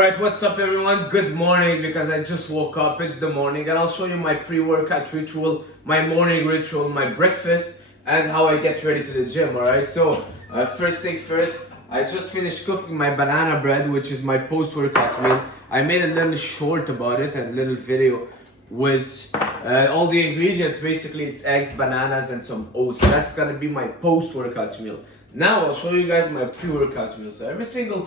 Alright, what's up everyone? Good morning, because I just woke up, it's the morning, and I'll show you my pre-workout ritual, my morning ritual, my breakfast, and how I get ready to the gym, alright? So, first thing first, I just finished cooking my banana bread, which is my post-workout meal. I made a little short about it, and a little video with all the ingredients. Basically, it's eggs, bananas, and some oats. That's gonna be my post-workout meal. Now, I'll show you guys my pre-workout meal. So every single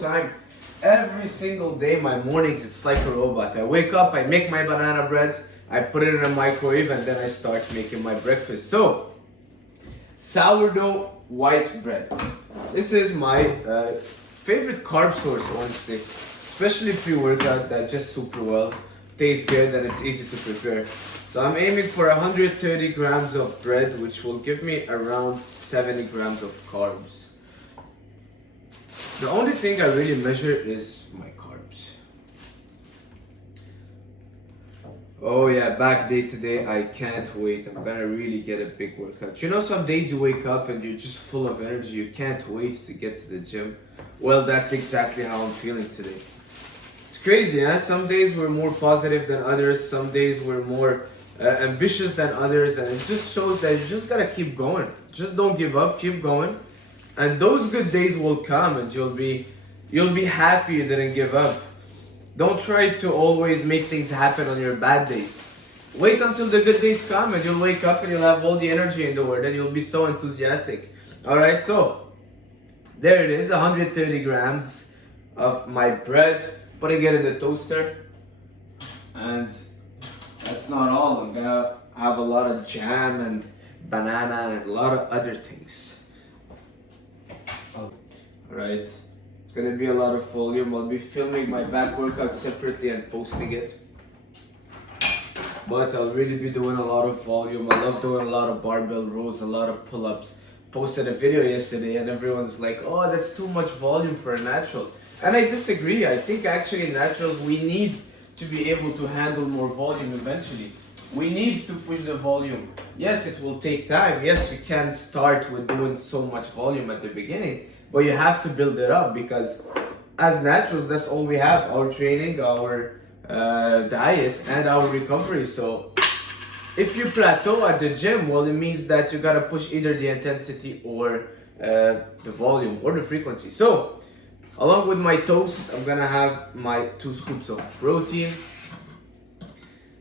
day, my mornings, it's like a robot. I wake up, I make my banana bread, I put it in a microwave, and then I start making my breakfast. So, sourdough white bread. This is my favorite carb source, honestly. Especially pre-workout, digests super well, tastes good, and it's easy to prepare. So I'm aiming for 130 grams of bread, which will give me around 70 grams of carbs. The only thing I really measure is my carbs. Oh yeah, back day today, I can't wait. I'm gonna really get a big workout. You know, some days you wake up and you're just full of energy, you can't wait to get to the gym. Well, that's exactly how I'm feeling today. It's crazy, huh? Some days we're more positive than others, some days we're more ambitious than others, and it just shows that you just gotta keep going. Just don't give up, keep going. And those good days will come, and you'll be happy you didn't give up. Don't try to always make things happen on your bad days. Wait until the good days come, and you'll wake up and you'll have all the energy in the world, and you'll be so enthusiastic. Alright, so there it is, 130 grams of my bread. Putting it in the toaster. And that's not all. I'm gonna have a lot of jam and banana and a lot of other things. Alright, it's gonna be a lot of volume. I'll be filming my back workout separately and posting it. But I'll really be doing a lot of volume. I love doing a lot of barbell rows, a lot of pull-ups. Posted a video yesterday and everyone's like, oh, that's too much volume for a natural. And I disagree. I think actually in naturals we need to be able to handle more volume eventually. We need to push the volume. Yes, it will take time. Yes, you can't start with doing so much volume at the beginning, but you have to build it up, because as naturals, that's all we have: our training, our diet, and our recovery. So if you plateau at the gym, well, it means that you gotta push either the intensity or the volume or the frequency. So along with my toast, I'm gonna have my 2 scoops of protein.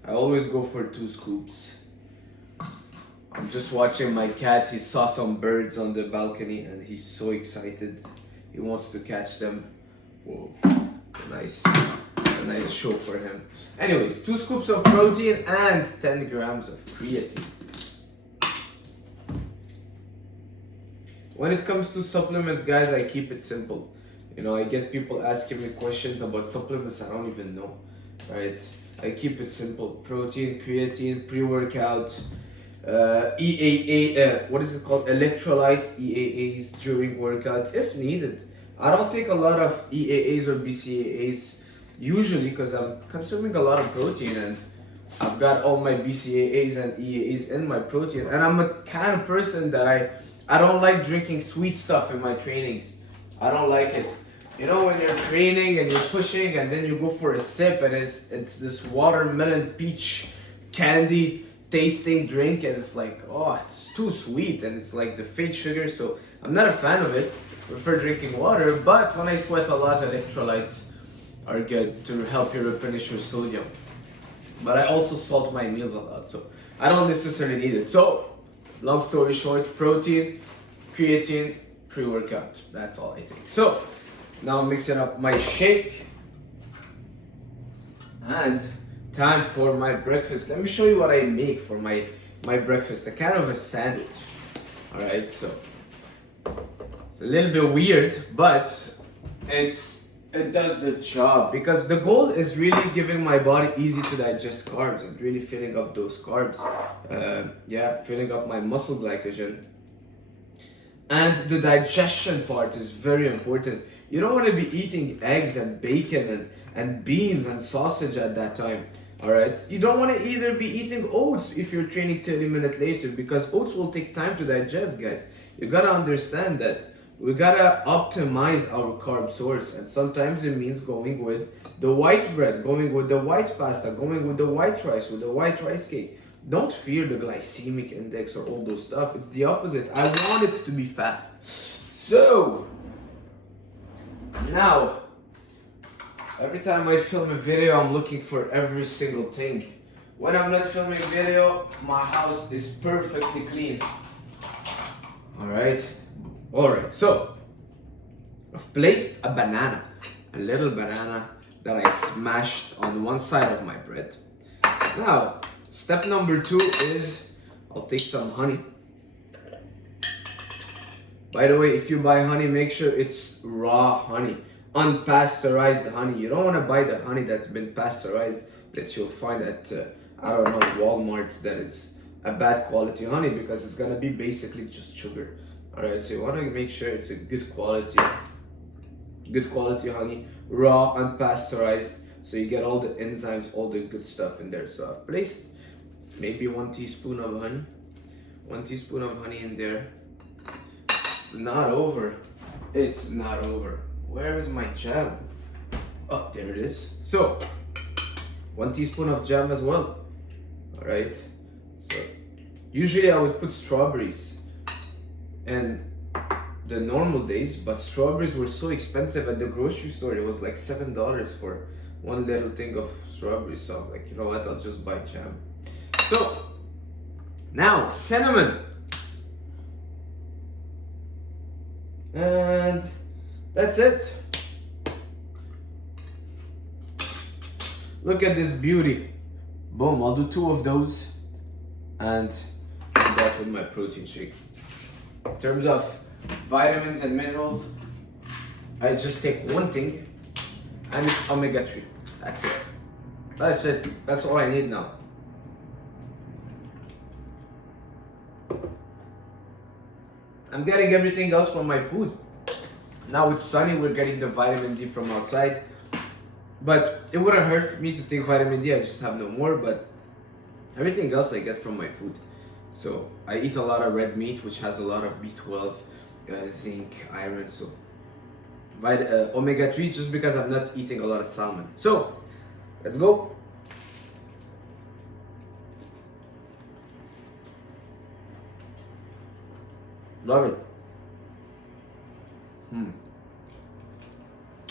I always go for 2 scoops. I'm just watching my cat. He saw some birds on the balcony and he's so excited. He wants to catch them. Whoa, it's a nice show for him. Anyways, 2 scoops of protein and 10 grams of creatine. When it comes to supplements, guys, I keep it simple. You know, I get people asking me questions about supplements I don't even know, right? I keep it simple: protein, creatine, pre-workout, EAA, what is it called? Electrolytes, EAAs during workout if needed. I don't take a lot of EAAs or BCAAs usually because I'm consuming a lot of protein, and I've got all my BCAAs and EAAs in my protein. And I'm a kind of person that I don't like drinking sweet stuff in my trainings. I don't like it. You know, when you're training and you're pushing and then you go for a sip and it's this watermelon peach candy tasting drink, and it's like, oh, it's too sweet, and it's like the fake sugar. So I'm not a fan of it. I prefer drinking water, but when I sweat a lot, electrolytes are good to help you replenish your sodium. But I also salt my meals a lot, so I don't necessarily need it. So long story short, protein, creatine, pre-workout. That's all I take. So now I'm mixing up my shake, and time for my breakfast. Let me show you what I make for my breakfast. A kind of a sandwich. Alright, so it's a little bit weird, but it does the job, because the goal is really giving my body easy to digest carbs and really filling up those carbs. Filling up my muscle glycogen. And the digestion part is very important. You don't want to be eating eggs and bacon and beans and sausage at that time. Alright? You don't want to either be eating oats if you're training 30 minutes later, because oats will take time to digest, guys. You gotta understand that we gotta optimize our carb source, and sometimes it means going with the white bread, going with the white pasta, going with the white rice, with the white rice cake. Don't fear the glycemic index or all those stuff. It's the opposite. I want it to be fast. So now, every time I film a video, I'm looking for every single thing. When I'm not filming video, my house is perfectly clean. Alright, so I've placed a banana, a little banana that I smashed on one side of my bread. Now, step number 2 is I'll take some honey. By the way, if you buy honey, make sure it's raw honey, unpasteurized honey. You don't want to buy the honey that's been pasteurized that you'll find at, I don't know, Walmart, that is a bad quality honey, because it's gonna be basically just sugar. Alright, so you want to make sure it's a good quality honey, raw, unpasteurized, so you get all the enzymes, all the good stuff in there. So I've placed maybe 1 teaspoon of honey, 1 teaspoon of honey in there. It's not over. It's not over. Where is my jam? Oh, there it is. So 1 teaspoon of jam as well. All right. So usually I would put strawberries in the normal days, but strawberries were so expensive at the grocery store. It was like $7 for one little thing of strawberries. So I'm like, you know what? I'll just buy jam. So now cinnamon. And that's it. Look at this beauty. Boom, I'll do 2 of those and do that with my protein shake. In terms of vitamins and minerals, I just take one thing, and it's omega-3. That's it. That's it. That's all I need now. I'm getting everything else from my food. Now it's sunny, we're getting the vitamin D from outside. But it wouldn't hurt for me to take vitamin D, I just have no more, but everything else I get from my food. So I eat a lot of red meat, which has a lot of B12, zinc, iron, so omega-3, just because I'm not eating a lot of salmon. So let's go. Love it.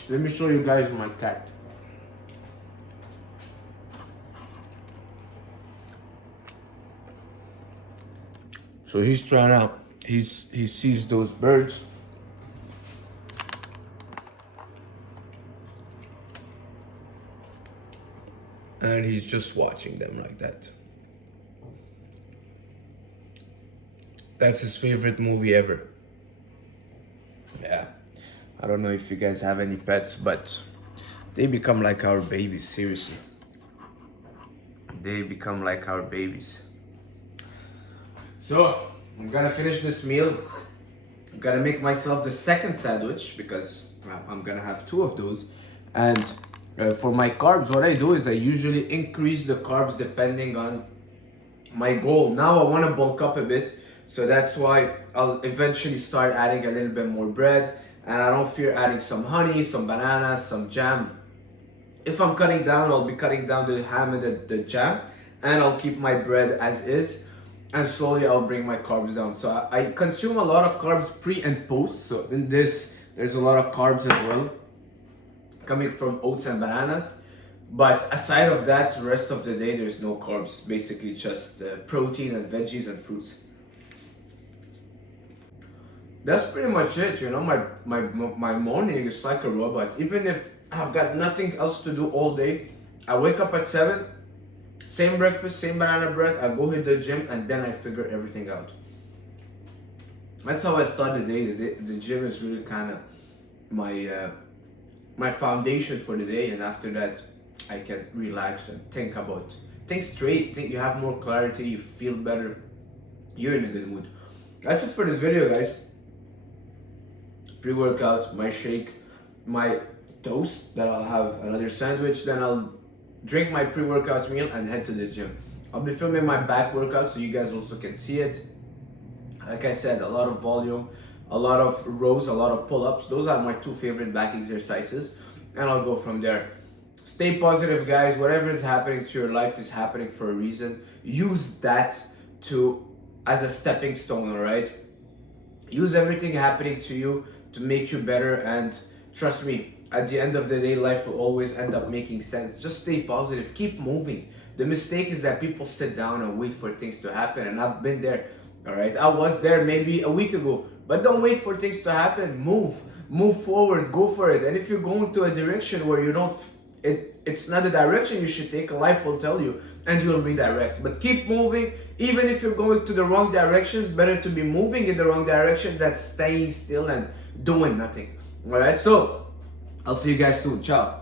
Let me show you guys my cat. So he's trying out, he sees those birds. And he's just watching them like that. That's his favorite movie ever. Yeah. I don't know if you guys have any pets, but they become like our babies, seriously. They become like our babies. So, I'm gonna finish this meal. I'm gonna make myself the second sandwich because I'm gonna have 2 of those. And for my carbs, what I do is I usually increase the carbs depending on my goal. Now I wanna bulk up a bit, so that's why I'll eventually start adding a little bit more bread. And I don't fear adding some honey, some bananas, some jam. If I'm cutting down, I'll be cutting down the ham and the jam, and I'll keep my bread as is, and slowly I'll bring my carbs down. So I consume a lot of carbs pre and post. So in this, there's a lot of carbs as well, coming from oats and bananas. But aside of that, the rest of the day, there's no carbs. Basically just protein and veggies and fruits. That's pretty much it, you know. My morning is like a robot. Even if I've got nothing else to do all day, I wake up at 7, same breakfast, same banana bread, I go hit the gym, and then I figure everything out. That's how I start the day. The gym is really kind of my foundation for the day, and after that I can relax and think straight, you have more clarity, you feel better, you're in a good mood. That's it for this video, guys. Pre-workout, my shake, my toast, then I'll have another sandwich, then I'll drink my pre-workout meal and head to the gym. I'll be filming my back workout so you guys also can see it. Like I said, a lot of volume, a lot of rows, a lot of pull-ups. Those are my two favorite back exercises, and I'll go from there. Stay positive, guys. Whatever is happening to your life is happening for a reason. Use that as a stepping stone, all right? Use everything happening to you to make you better, and trust me, at the end of the day, life will always end up making sense. Just stay positive, keep moving. The mistake is that people sit down and wait for things to happen, and I've been there, all right? I was there maybe a week ago, but don't wait for things to happen. Move forward, go for it. And if you're going to a direction where you don't, it's not the direction you should take, life will tell you, and you'll redirect. But keep moving. Even if you're going to the wrong directions, better to be moving in the wrong direction than staying still and doing nothing. All right, so I'll see you guys soon. Ciao.